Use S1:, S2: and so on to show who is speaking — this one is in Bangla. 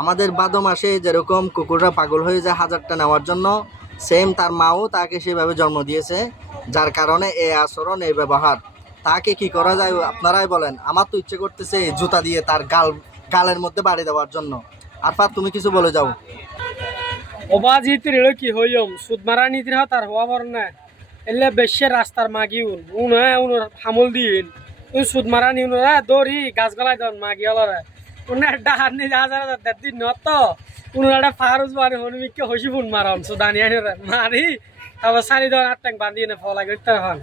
S1: আমাদের বাদো মাসে যেরকম কুকুররা পাগল হয়ে যায় হাজারটা নেওয়ার জন্য সেম তার মাও তাকে সেভাবে জন্ম দিয়েছে, যার কারণে এ আচরণ এই ব্যবহার। তাকে কি করা যায় আপনারাই বলেন। আমার তো ইচ্ছে করতেছে জুতা দিয়ে তার গাল, গালের মধ্যে বাড়ি দেওয়ার জন্য। আর পার তুমি কিছু বলে যাও।
S2: অবা জিতির কি আর হওয়া এলে বেশি রাস্তার মাগি উন। উন হ্যাঁ উন দিন। উন সুদ মারা নি উন রা দৌড়ি গাছ গলায় দন মাগি উন ডাহার নি হাজার হাজার দেড় দিন নত উন একটা ফারুজ মারি আবার সারি দিন আট টাং বান্ধি এনে ফলা করতে হন।